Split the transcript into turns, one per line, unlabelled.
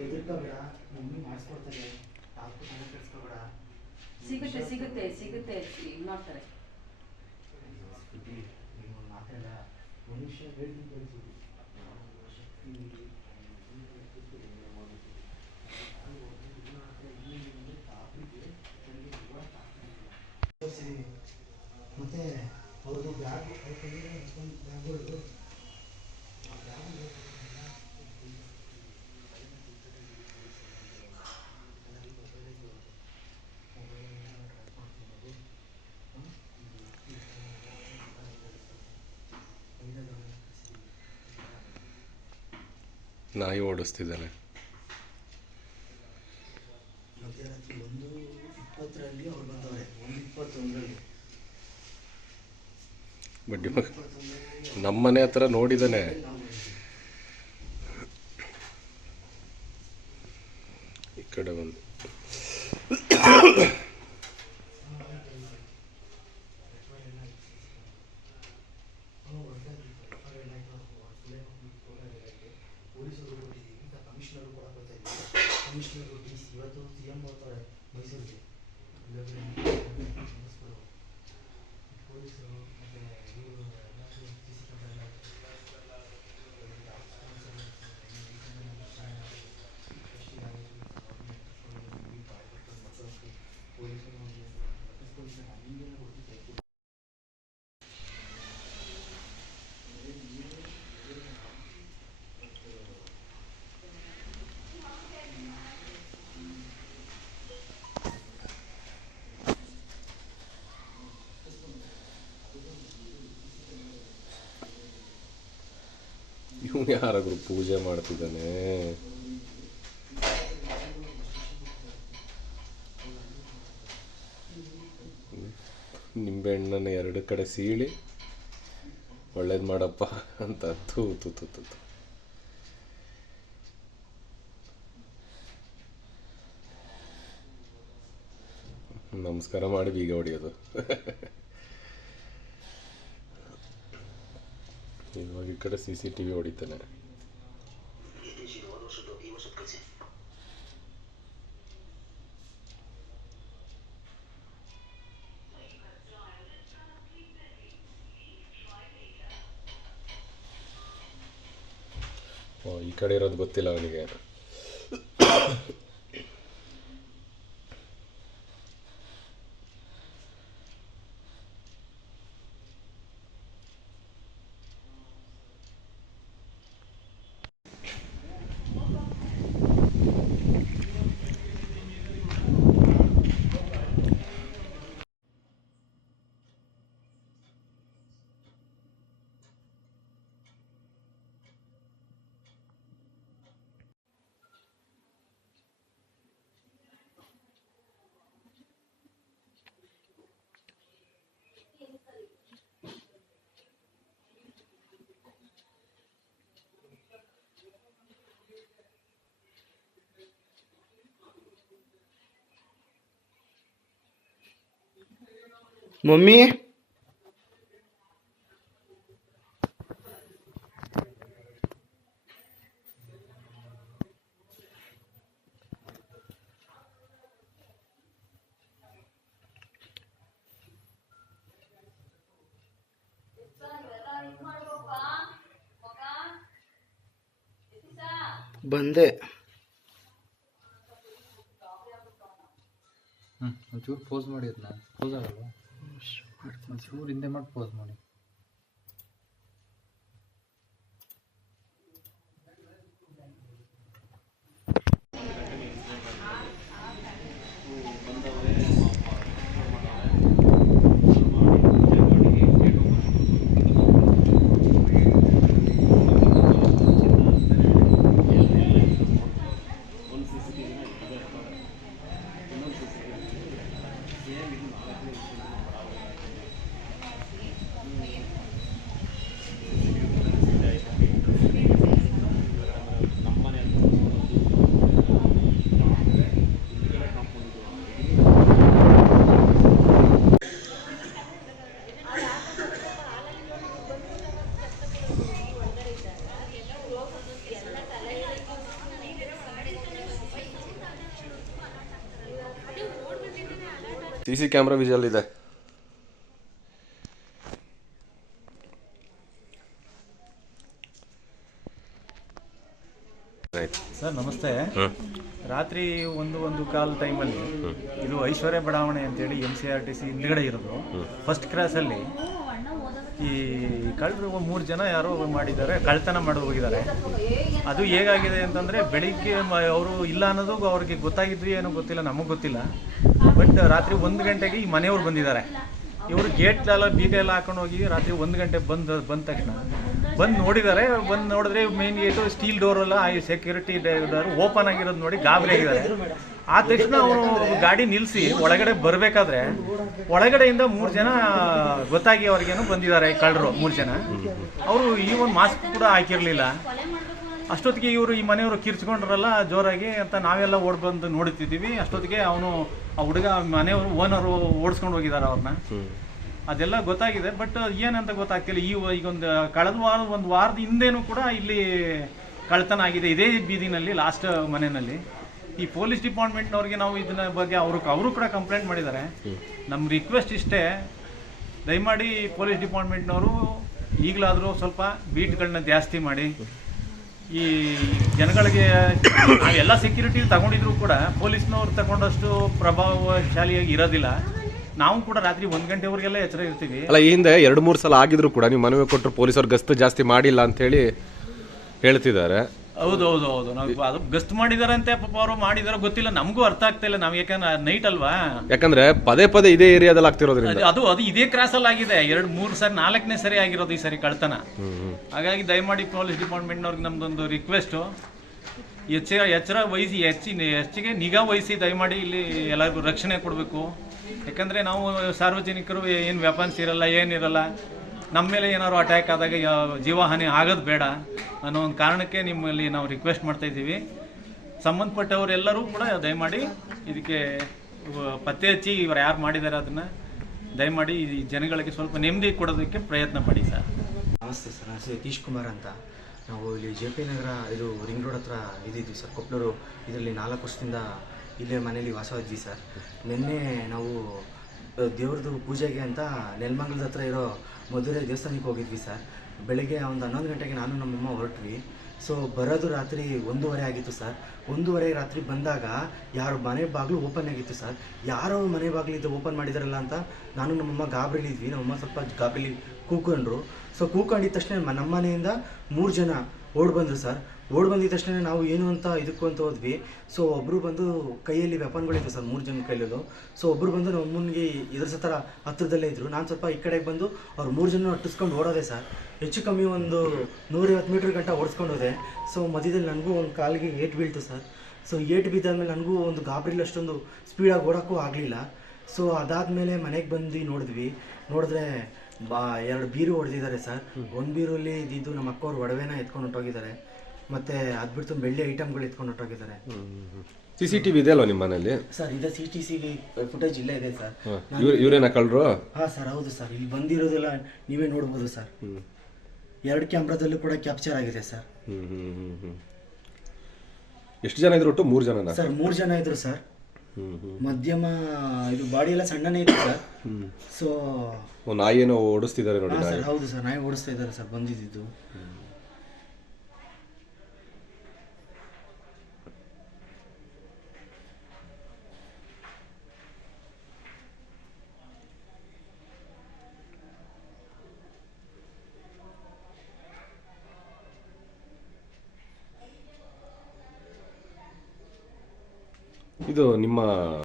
ಹೆದರ್ಕೋಬೇಡ mummy ಮಾಡಿಸ್ಕೊಡ್ತಾರೆ ಯಾಕೂ ಮನೆ ಕೆಡಿಸ್ಕೋಬೇಡ
ಸಿಗುತ್ತೆ ಸಿಗುತ್ತೆ ಸಿಗುತ್ತೆ ಇದು ಮಾಡ್ತಾರೆ.
ಮಾತಾಡ ಮನುಷ್ಯ ಹೇಳ್ತೀನಿ ಶಕ್ತಿ
ನಾಯಿ ಓಡಿಸ್ತಿದ್ದಾನೆ.
ಮಧ್ಯರಾತ್ರಿ ಒಂದು ಇಪ್ಪತ್ತರಲ್ಲಿ ಅವ್ರು ಬಂದವ್ರೆ. ಒಂದು ಇಪ್ಪತ್ತೊಂದರಲ್ಲಿ
ಬಡ್ಡಿ ಮಗ ನಮ್ಮನೆ ಹತ್ರ ನೋಡಿದ್ದಾನೆ ಈ ಕಡೆ ಬಂದು
ಪೊಲೀಸರು ಕೊಟ್ಟಿದ್ದೀವಿ ಈಗ ಕಮಿಷನರು ಕೂಡ ಬರ್ತಾ ಇದ್ದೀವಿ ಕಮಿಷನರು ಡಿ ಸಿ ಇವತ್ತು ಸಿ ಎಂ ಬರ್ತಾರೆ ಮೈಸೂರಿಗೆ ಇಲ್ಲೊಬ್ರು ಮುಗಿಸ್ಬಿಡು. ಪೊಲೀಸರು ಮತ್ತು ಇವರು ಎಲ್ಲರೂ ಸಿ ಸಿ ಕ್ಯಾಮ್ರಾ ಎಲ್ಲ ಪೊಲೀಸರು ಪೊಲೀಸರು ಹಿಂಗೆಲ್ಲ ಕೊಟ್ಟಿದ್ದೆ
ಇವನು ಯಾರಾದ್ರೂ ಪೂಜೆ ಮಾಡ್ತಿದ್ದಾನೆ ನಿಂಬೆಹಣ್ಣನ್ನು ಎರಡು ಕಡೆ ಸೀಳಿ, ಒಳ್ಳೇದು ಮಾಡಪ್ಪ ಅಂತ ತು ತು ತು ತು. ನಮಸ್ಕಾರ ಮಾಡಿ ಬೀಗ ಹೊಡೆಯೋದು ಇವಾಗ ಈ ಕಡೆ ಸಿ ಸಿ ಟಿ ವಿ ಹೊಡಿತಾನೆ ಈ ಕಡೆ ಇರೋದು ಗೊತ್ತಿಲ್ಲ ಅವನಿಗೆ.
ಮಮ್ಮಿ? ಬಂದೆ.
ಒಂಚೂರು ಪೋಸ್ ಮಾಡಿದ್ನ ಫೋಸ್ ಪೋಸ್ ಆಗಲ್ವಾ ಒಂಚೂರು ಹಿಂದೆ ಪೋಸ್ ಮಾಡಿ
ಸಿ
ಸಿ ಸಿ ಕ್ಯಾಮ್ರಾ ವಿಜಲ್ ಇದೆ
ಸರ್ ನಮಸ್ತೆ. ರಾತ್ರಿ ಒಂದು ಒಂದು ಕಾಲ್ ಟೈಮಲ್ಲಿ ಇದು ಐಶ್ವರ್ಯ ಬಡಾವಣೆ ಅಂತೇಳಿ N C R T C ಹಿಂದ್ಗಡೆ ಇರೋದು. ಫಸ್ಟ್ ಕ್ರಾಸಲ್ಲಿ ಈ ಕಳ್ಳರು ಮೂರು ಜನ ಯಾರೋ ಮಾಡಿದ್ದಾರೆ ಕಳ್ತನ ಮಾಡಿ ಹೋಗಿದ್ದಾರೆ. ಅದು ಹೇಗಾಗಿದೆ ಅಂತಂದರೆ ಬೆಳಿಗ್ಗೆ ಅವರು ಇಲ್ಲ ಅನ್ನೋದು ಅವ್ರಿಗೆ ಗೊತ್ತಾಗಿದ್ದು ಏನೋ ಗೊತ್ತಿಲ್ಲ, ನಮಗೆ ಗೊತ್ತಿಲ್ಲ. ಬಟ್ ರಾತ್ರಿ ಒಂದು ಗಂಟೆಗೆ ಈ ಮನೆಯವ್ರು ಬಂದಿದ್ದಾರೆ. ಇವರು ಗೇಟ್ ಬೀಗ ಎಲ್ಲ ಹಾಕೊಂಡು ಹೋಗಿ ರಾತ್ರಿ ಒಂದು ಗಂಟೆ ಬಂದು, ಬಂದ ತಕ್ಷಣ ಬಂದು ನೋಡಿದ್ದಾರೆ. ಬಂದು ನೋಡಿದ್ರೆ ಮೇನ್ ಗೇಟು ಸ್ಟೀಲ್ ಡೋರ್ ಎಲ್ಲ ಸೆಕ್ಯೂರಿಟಿ ಡೋರ್ ಓಪನ್ ಆಗಿರೋದು ನೋಡಿ ಗಾಬರಿ ಆಗಿದ್ದಾರೆ. ಆ ತಕ್ಷಣ ಅವರು ಗಾಡಿ ನಿಲ್ಲಿಸಿ ಒಳಗಡೆ ಬರಬೇಕಾದ್ರೆ ಒಳಗಡೆಯಿಂದ ಮೂರು ಜನ ಗೊತ್ತಾಗಿ ಅವ್ರಿಗೇನು ಬಂದಿದ್ದಾರೆ, ಕಳ್ಳರು ಮೂರು ಜನ. ಅವರು ಈ ಒಂದು ಮಾಸ್ಕ್ ಕೂಡ ಹಾಕಿರಲಿಲ್ಲ. ಅಷ್ಟೊತ್ತಿಗೆ ಇವರು ಈ ಮನೆಯವರು ಕಿರ್ಚ್ಕೊಂಡ್ರಲ್ಲ ಜೋರಾಗಿ ಅಂತ ನಾವೆಲ್ಲ ಓಡ್ ಬಂದು ನೋಡುತ್ತಿದ್ದೀವಿ ಅಷ್ಟೊತ್ತಿಗೆ ಅವನು ಆ ಹುಡುಗ ಮನೆಯವರು ಓನರು ಓಡಿಸ್ಕೊಂಡು ಹೋಗಿದ್ದಾರೆ ಅವ್ರನ್ನ. ಅದೆಲ್ಲ ಗೊತ್ತಾಗಿದೆ ಬಟ್ ಏನಂತ ಗೊತ್ತಾಗ್ತಿಲ್ಲ. ಈ ಈಗ ಈಗೊಂದು ಕಳೆದ ವಾರ, ಒಂದು ವಾರದ ಹಿಂದೆನೂ ಕೂಡ ಇಲ್ಲಿ ಕಳ್ತನ ಆಗಿದೆ. ಇದೇ ಬೀದಿನಲ್ಲಿ ಲಾಸ್ಟ್ ಮನೆಯಲ್ಲಿ. ಈ ಪೊಲೀಸ್ ಡಿಪಾರ್ಟ್ಮೆಂಟ್ನವ್ರಿಗೆ ನಾವು ಇದನ್ನ ಬಗ್ಗೆ ಅವರು ಅವರು ಕೂಡ ಕಂಪ್ಲೇಂಟ್ ಮಾಡಿದ್ದಾರೆ. ನಮ್ಮ ರಿಕ್ವೆಸ್ಟ್ ಇಷ್ಟೇ. ದಯಮಾಡಿ ಪೊಲೀಸ್ ಡಿಪಾರ್ಟ್ಮೆಂಟ್ನವರು ಈಗಲಾದರೂ ಸ್ವಲ್ಪ ಬೀಟ್ಗಳನ್ನ ಜಾಸ್ತಿ ಮಾಡಿ. ಈ ಜನಗಳಿಗೆ ಎಲ್ಲ ಸೆಕ್ಯೂರಿಟಿ ತಗೊಂಡಿದ್ರು ಕೂಡ ಪೊಲೀಸ್ನವ್ರು ತಗೊಂಡಷ್ಟು ಪ್ರಭಾವಶಾಲಿಯಾಗಿ ಇರೋದಿಲ್ಲ. ನಾವು ಕೂಡ ರಾತ್ರಿ ಒಂದು ಗಂಟೆವರೆಗೆಲ್ಲ ಎಚ್ಚರ ಇರ್ತೀವಿ.
ಅಲ್ಲ ಈ ಹಿಂದೆ ಎರಡು ಮೂರು ಸಲ ಆಗಿದ್ರು ಕೂಡ ನೀವು ಮನವಿ ಕೊಟ್ಟರು ಪೊಲೀಸರು ಗಸ್ತು ಜಾಸ್ತಿ ಮಾಡಿಲ್ಲ ಅಂತ ಹೇಳಿ ಹೇಳ್ತಿದ್ದಾರೆ.
ಹೌದು ಹೌದು ಹೌದು. ನಾವು ಅದು ಗಸ್ಟ್ ಮಾಡಿದಾರಂತೆ ಪಾಪ ಅವರು ಮಾಡಿದಾರೋ ಗೊತ್ತಿಲ್ಲ. ನಮಗೂ ಅರ್ಥ ಆಗ್ತಾ ಇಲ್ಲ ನಾವು ಯಾಕಂದ್ರೆ ನೈಟ್ ಅಲ್ವಾ?
ಯಾಕಂದ್ರೆ ಪದೇ ಪದೇ ಇದೇ ಏರಿಯಾದಲ್ಲಿ ಆಗ್ತಿರೋದ್ರಿಂದ.
ಅದು- ಅದು ಇದೇ ಕ್ರಾಸ್ ಅಲ್ಲಿ ಆಗಿದೆ. ಎರಡು ಮೂರು ಸರಿ ನಾಲ್ಕನೇ ಸರಿ ಆಗಿರೋದು ಈ ಸರಿ ಕಳ್ತನ ಹಾಗಾಗಿ ದಯಮಾಡಿ ಪೊಲೀಸ್ ಡಿಪಾರ್ಟ್ಮೆಂಟ್ನವ್ರಿಗೆ ನಮ್ದೊಂದು ರಿಕ್ವೆಸ್ಟು ಎಚ್ಚರ ಎಚ್ಚರ ವಹಿಸಿ ಹೆಚ್ಚಿ ಹೆಚ್ಚಿಗೆ ನಿಗಾ ವಹಿಸಿ ದಯಮಾಡಿ ಇಲ್ಲಿ ಎಲ್ಲರಿಗೂ ರಕ್ಷಣೆ ಕೊಡಬೇಕು. ಯಾಕಂದರೆ ನಾವು ಸಾರ್ವಜನಿಕರು ಏನು ವ್ಯಾಪನ್ಸ್ ಇರಲ್ಲ ಏನಿರಲ್ಲ. ನಮ್ಮ ಮೇಲೆ ಏನಾದ್ರು ಅಟ್ಯಾಕ್ ಆದಾಗ ಜೀವಹಾನಿ ಆಗೋದು ಬೇಡ. ಅನ್ನೋ ಒಂದು ಕಾರಣಕ್ಕೆ ನಿಮ್ಮಲ್ಲಿ ನಾವು ರಿಕ್ವೆಸ್ಟ್ ಮಾಡ್ತಾ ಇದ್ದೀವಿ. ಸಂಬಂಧಪಟ್ಟವರೆಲ್ಲರೂ ಕೂಡ ದಯಮಾಡಿ ಇದಕ್ಕೆ ಪತ್ತೆ ಹಚ್ಚಿ ಇವರು ಯಾರು ಮಾಡಿದ್ದಾರೆ ಅದನ್ನು ದಯಮಾಡಿ ಈ ಜನಗಳಿಗೆ ಸ್ವಲ್ಪ ನೆಮ್ಮದಿ ಕೊಡೋದಕ್ಕೆ ಪ್ರಯತ್ನ ಪಡಿ ಸರ್.
ನಮಸ್ತೆ ಸರ್, ನಾನು ಯತೀಶ್ ಕುಮಾರ್ ಅಂತ. ನಾವು ಇಲ್ಲಿ ಜೆ ಪಿ ನಗರ, ಇದು ರಿಂಗ್ ರೋಡ್ ಹತ್ರ ಇದ್ದೀವಿ ಸರ್ ಕೊಪ್ಪಳೂರು ಇದರಲ್ಲಿ ನಾಲ್ಕು ವರ್ಷದಿಂದ ಇಲ್ಲೇ ಮನೇಲಿ ವಾಸವಾಗಿದ್ವಿ ಸರ್. ನಿನ್ನೆ ನಾವು ದೇವ್ರದ್ದು ಪೂಜೆಗೆ ಅಂತ ನೆಲಮಂಗಲದ ಹತ್ರ ಇರೋ ಮಧುರೈ ದೇವಸ್ಥಾನಕ್ಕೆ ಹೋಗಿದ್ವಿ ಸರ್. ಬೆಳಗ್ಗೆ ಒಂದು ಹನ್ನೊಂದು ಗಂಟೆಗೆ ನಾನು ನಮ್ಮಮ್ಮ ಹೊರಟ್ವಿ. ಸೊ ಬರೋದು ರಾತ್ರಿ ಒಂದೂವರೆ ಆಗಿತ್ತು ಸರ್ ಒಂದೂವರೆ ರಾತ್ರಿ ಬಂದಾಗ ಯಾರು ಮನೆ ಬಾಗಿಲು ಓಪನ್ ಆಗಿತ್ತು ಸರ್ ಯಾರೋ ಮನೆ ಬಾಗಿಲಿದ್ದು ಓಪನ್ ಮಾಡಿದಾರಲ್ಲ ಅಂತ ನಾನು ನಮ್ಮಮ್ಮ ಗಾಬರಿಲಿದ್ವಿ. ನಮ್ಮಮ್ಮ ಸ್ವಲ್ಪ ಗಾಬರಿಲಿ ಕೂಕೊಂಡ್ರು. ಸೊ ಕೂಕೊಂಡಿದ್ದ ತಕ್ಷಣ ನಮ್ಮ ಮನೆಯಿಂದ ಮೂರು ಜನ ಓಡ್ ಬಂದರು ಸರ್ ಓಡ್ ಬಂದಿದ ತಕ್ಷಣ ನಾವು ಏನು ಅಂತ ಇದಕ್ಕೂ ಅಂತ ಹೋದ್ವಿ. ಸೊ ಒಬ್ಬರು ಬಂದು ಕೈಯಲ್ಲಿ ವೆಪನ್ಗಳಿತ್ತು ಸರ್ ಮೂರು ಜನ ಕೈಯಲ್ಲೂ ಸೊ ಒಬ್ಬರು ಬಂದು ನಮ್ಮ ಅಮ್ಮನಿಗೆ ಇದ್ರ ಸತರ ಹತ್ತಿರದಲ್ಲೇ ಇದ್ದರು ನಾನು ಸ್ವಲ್ಪ ಈ ಕಡೆಗೆ ಬಂದು ಅವ್ರು ಮೂರು ಜನ ಅಟ್ಟಿಸ್ಕೊಂಡು ಓಡೋದೆ ಸರ್. ಹೆಚ್ಚು ಕಮ್ಮಿ ಒಂದು ನೂರೈವತ್ತು ಮೀಟ್ರ್ ಗಂಟ ಓಡಿಸ್ಕೊಂಡು ಹೋದೆ. ಸೊ ಮಧ್ಯದಲ್ಲಿ ನನಗೂ ಒಂದು ಕಾಲಿಗೆ ಏಟ್ ಬೀಳ್ತು ಸರ್. ಸೊ ಏಟ್ ಬಿದ್ದಾದ್ಮೇಲೆ ನನಗೂ ಒಂದು ಗಾಬರಿಲಿ ಅಷ್ಟೊಂದು ಸ್ಪೀಡಾಗಿ ಓಡೋಕ್ಕೂ ಆಗಲಿಲ್ಲ. ಸೊ ಅದಾದಮೇಲೆ ಮನೆಗೆ ಬಂದು ನೋಡಿದ್ವಿ. ನೋಡಿದ್ರೆ ಬಾ ಎರಡು ಬೀರು ಹೊಡೆದಿದ್ದಾರೆ ಸರ್. ಒಂದು ಬೀರಲ್ಲಿ ಇದ್ದಿದ್ದು ನಮ್ಮ ಅಕ್ಕವ್ರು ಒಡವೆನ ಎತ್ಕೊಂಡು ಹೊಟ್ಟೋಗಿದ್ದಾರೆ ಮತ್ತು ಅದು ಬಿಟ್ಟು ಬೆಳ್ಳಿ ಐಟಮ್ಗಳು ಎತ್ಕೊಂಡು ಹೊಟ್ಟೋಗಿದ್ದಾರೆ
ಸಿ ಸಿ ಟಿ ವಿ ಇದೆ ಅಲ್ವಾ ನಿಮ್ಮ ಮನೇಲಿ
ಸರ್ ಇದೆ ಸಿ ಟಿ ಸಿ ಫುಟೇಜ್ ಇಲ್ಲ ಇದೆ ಸರ್.
ಇವ್ರು ಇವರೇನ ಕಳ್ರು?
ಹಾ ಸರ್ ಹೌದು ಸರ್. ಇಲ್ಲಿ ಬಂದಿರೋದೆಲ್ಲ ನೀವೇ ನೋಡ್ಬೋದು ಸರ್. ಎರಡು ಕ್ಯಾಮ್ರಾದಲ್ಲೂ ಕೂಡ ಕ್ಯಾಪ್ಚರ್ ಆಗಿದೆ ಸರ್.
ಎಷ್ಟು ಜನ ಇದ್ರು ಒಟ್ಟು? ಮೂರು ಜನ
ಸರ್ ಮೂರು ಜನ ಇದ್ರು ಸರ್. ಮಧ್ಯಮ ಇದು ಬಾಡಿ ಎಲ್ಲ ಸಣ್ಣನೇ ಇತ್ತು ಸರ್. ಸೊ
ನಾಯಿ ಏನೋ ಓಡಿಸ್ತಿದ್ದಾರೆ ನೋಡಿ
ಸರ್ ಹೌದು ಸರ್ ನಾಯಿ ಓಡಿಸ್ತಾ ಇದ್ದಾರೆ ಸರ್ ಬಂದಿದ್ದು.
ಇದು ನಿಮ್ಮ